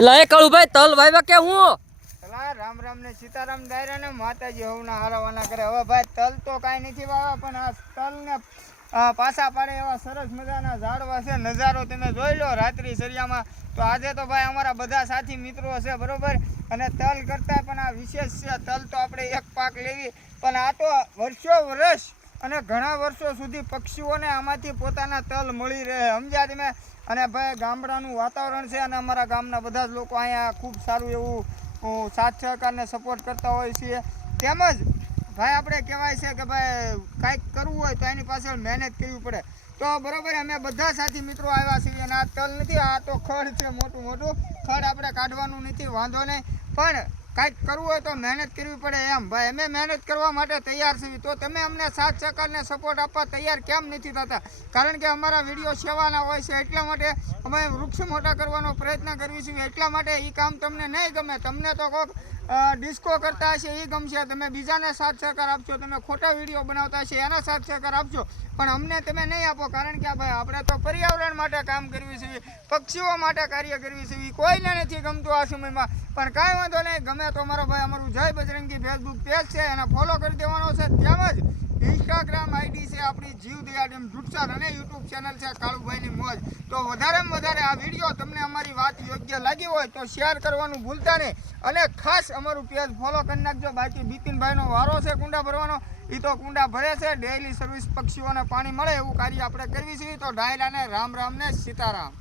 એલા એ કાળુભાઈ તલ વાવ્યા કે હું રામ રામ ને સીતારામ દાયરા ને માતાજી હવના હારાવાના કરે. હવે ભાઈ તલ તો કાંઈ નથી વાવા, પણ આ તલ ને પાછા પાડે એવા સરસ મજાના ઝાડવા છે. નજારો તમે જોઈ લો રાત્રિ સરિયામાં. તો આજે તો ભાઈ અમારા બધા સાથી મિત્રો છે બરોબર, અને તલ કરતા પણ આ વિશેષ છે. તલ તો આપણે એક પાક લેવી, પણ આ તો વર્ષો અને ઘણા વર્ષો સુધી પક્ષીઓને આમાંથી પોતાના તલ મળી રહે, સમજ્યા તમે. અને ભાઈ ગામડાનું વાતાવરણ છે, અને અમારા ગામના બધા જ લોકો અહીંયા ખૂબ સારું એવું સાથ સહકારને સપોર્ટ કરતા હોય છે. તેમજ ભાઈ આપણે કહેવાય છે કે ભાઈ કાંઈક કરવું હોય તો એની પાછળ મહેનત કરવી પડે. તો બરોબર અમે બધા સાથી મિત્રો આવ્યા છીએ, અને આ તલ નથી, આ તો ખડ છે, મોટું ખડ આપણે કાઢવાનું નથી, વાંધો નહીં, પણ કાંઈક કરવું હોય તો મહેનત કરવી પડે એમ. ભાઈ અમે મહેનત કરવા માટે તૈયાર છીએ, તો તમે અમને સાથ સહકારને સપોર્ટ આપવા તૈયાર કેમ નથી થતા? કારણ કે અમારા વિડીયો સેવાના હોય છે, એટલા માટે અમે વૃક્ષ મોટા કરવાનો પ્રયત્ન કરીએ છીએ. એટલા માટે એ કામ તમને નહીં ગમે, તમને તો કોઈક ડિસ્કો કરતા હશે એ ગમશે, તમે બીજાને સાથ સહકાર આપશો, તમે ખોટા વિડીયો બનાવતા હશે એના સાથ સહકાર આપશો, પણ અમને તમે નહીં આપો. કારણ કે ભાઈ આપણે તો પર્યાવરણ માટે કામ કરવી છે, પક્ષીઓ માટે કાર્ય કરવી છે, કોઈને નથી ગમતું આ સમયમાં. પણ કાંઈ વાંધો નહીં, ગમે તો મારો ભાઈ અમારું જય બજરંગી ફેસબુક પેજ છે, એને ફોલો કરી દેવાનો છે. તેમજ ઇન્સ્ટાગ્રામ આઈડી છે આપણી જીવદયા ડેમ ઢૂંઢસાર, અને યુટ્યુબ ચેનલ છે કાળુભાઈની મોજ. તો વધારેમાં વધારે આ વિડીયો તમને અમારી વાત યોગ્ય લાગી હોય તો શેર કરવાનું ભૂલતા નહીં, અને ખાસ અમારું પેજ ફોલો કરી નાખજો. બાકી બિપિનભાઈનો વારો છે કુંડા ભરવાનો, એ તો કુંડા ભરે છે. ડેઇલી સર્વિસ પક્ષીઓને પાણી મળે એવું કાર્ય આપણે કરવી છીએ. તો ડાયલાને રામ રામ ને સીતારામ.